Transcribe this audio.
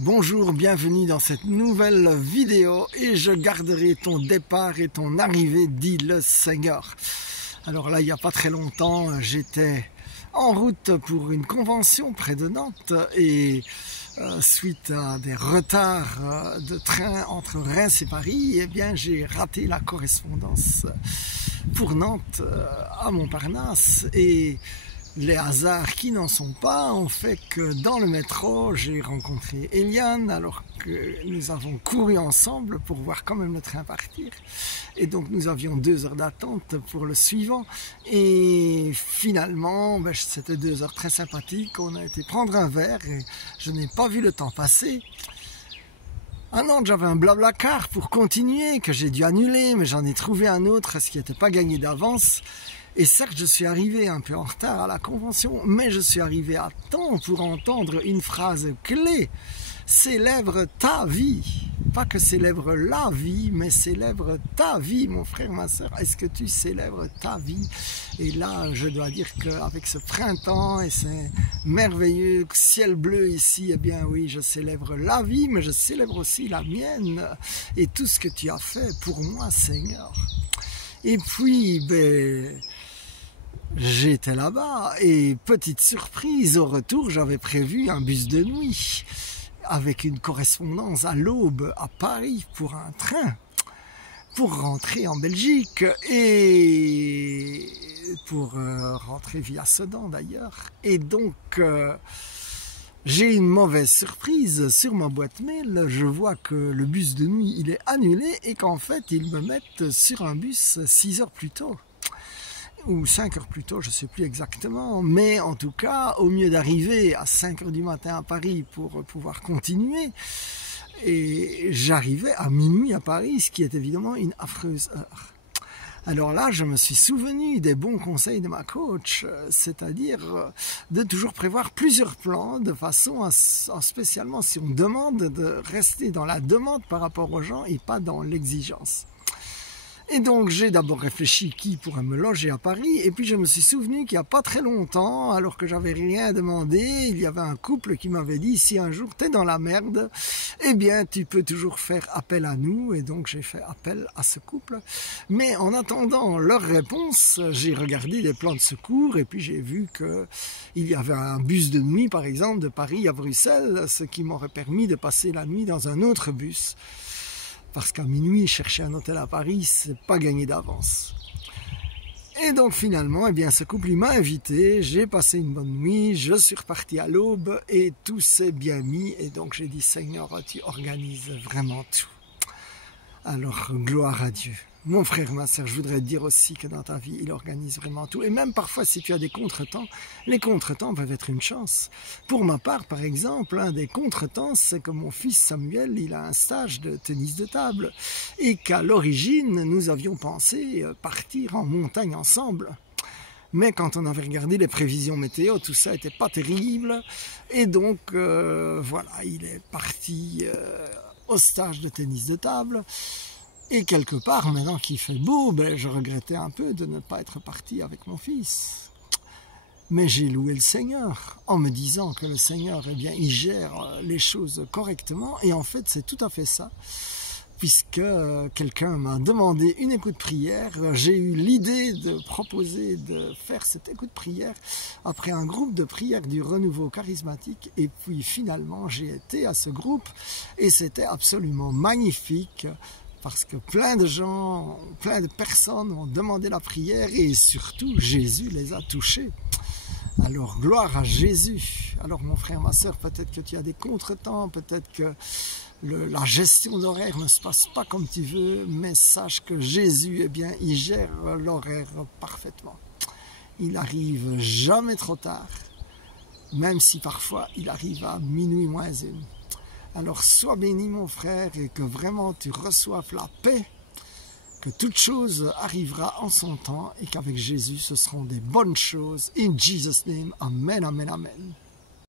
Bonjour, bienvenue dans cette nouvelle vidéo et je garderai ton départ et ton arrivée, dit le Seigneur. Alors là, il n'y a pas très longtemps, j'étais en route pour une convention près de Nantes et suite à des retards de train entre Reims et Paris, eh bien j'ai raté la correspondance pour Nantes à Montparnasse et les hasards qui n'en sont pas ont fait que dans le métro, j'ai rencontré Eliane alors que nous avons couru ensemble pour voir quand même le train partir. Et donc nous avions 2 heures d'attente pour le suivant. Et finalement, c'était 2 heures très sympathiques. On a été prendre un verre et je n'ai pas vu le temps passer. À Nantes, j'avais un Blablacar pour continuer que j'ai dû annuler, mais j'en ai trouvé un autre, ce qui n'était pas gagné d'avance. Et certes, je suis arrivé un peu en retard à la convention, mais je suis arrivé à temps pour entendre une phrase clé. Célèbre ta vie. Pas que célèbre la vie, mais célèbre ta vie, mon frère, ma soeur. Est-ce que tu célèbres ta vie? Et là, je dois dire qu'avec ce printemps et ces merveilleux ciel bleu ici, eh bien oui, je célèbre la vie, mais je célèbre aussi la mienne et tout ce que tu as fait pour moi, Seigneur. Et puis, j'étais là-bas et petite surprise, au retour, j'avais prévu un bus de nuit avec une correspondance à l'aube à Paris pour un train, pour rentrer en Belgique et pour rentrer via Sedan d'ailleurs. Et donc, j'ai une mauvaise surprise sur ma boîte mail. Je vois que le bus de nuit, il est annulé et qu'en fait, ils me mettent sur un bus 6 heures plus tôt. Ou 5 heures plus tôt, je ne sais plus exactement. Mais en tout cas, au mieux d'arriver à 5 heures du matin à Paris pour pouvoir continuer, et j'arrivais à minuit à Paris, ce qui est évidemment une affreuse heure. Alors là, je me suis souvenu des bons conseils de ma coach, c'est-à-dire de toujours prévoir plusieurs plans de façon à, spécialement si on demande, de rester dans la demande par rapport aux gens et pas dans l'exigence. Et donc j'ai d'abord réfléchi qui pourrait me loger à Paris et puis je me suis souvenu qu'il n'y a pas très longtemps, alors que j'avais rien demandé, il y avait un couple qui m'avait dit si un jour tu es dans la merde, eh bien tu peux toujours faire appel à nous, et donc j'ai fait appel à ce couple. Mais en attendant leur réponse, j'ai regardé les plans de secours et puis j'ai vu qu'il y avait un bus de nuit par exemple de Paris à Bruxelles, ce qui m'aurait permis de passer la nuit dans un autre bus. Parce qu'à minuit, chercher un hôtel à Paris, c'est pas gagné d'avance. Et donc finalement, eh bien, ce couple il m'a invité, j'ai passé une bonne nuit, je suis reparti à l'aube et tout s'est bien mis. Et donc j'ai dit, Seigneur, tu organises vraiment tout. Alors, gloire à Dieu. Mon frère, ma soeur, je voudrais te dire aussi que dans ta vie, il organise vraiment tout. Et même parfois, si tu as des contretemps, les contretemps peuvent être une chance. Pour ma part, par exemple, un des contretemps, c'est que mon fils Samuel, il a un stage de tennis de table. Et qu'à l'origine, nous avions pensé partir en montagne ensemble. Mais quand on avait regardé les prévisions météo, tout ça n'était pas terrible. Et donc, voilà, il est parti au stage de tennis de table. Et quelque part, maintenant qu'il fait beau, je regrettais un peu de ne pas être parti avec mon fils. Mais j'ai loué le Seigneur en me disant que le Seigneur, eh bien, il gère les choses correctement. Et en fait, c'est tout à fait ça. Puisque quelqu'un m'a demandé une écoute prière, j'ai eu l'idée de proposer de faire cette écoute prière après un groupe de prière du renouveau charismatique. Et puis finalement, j'ai été à ce groupe et c'était absolument magnifique. Parce que plein de gens, plein de personnes ont demandé la prière et surtout Jésus les a touchés. Alors gloire à Jésus. Alors mon frère, ma soeur, peut-être que tu as des contretemps, peut-être que la gestion d'horaire ne se passe pas comme tu veux, mais sache que Jésus, eh bien, il gère l'horaire parfaitement. Il arrive jamais trop tard, même si parfois il arrive à minuit moins 1. Alors sois béni mon frère et que vraiment tu reçoives la paix, que toute chose arrivera en son temps et qu'avec Jésus ce seront des bonnes choses. In Jesus' name, Amen, Amen, Amen.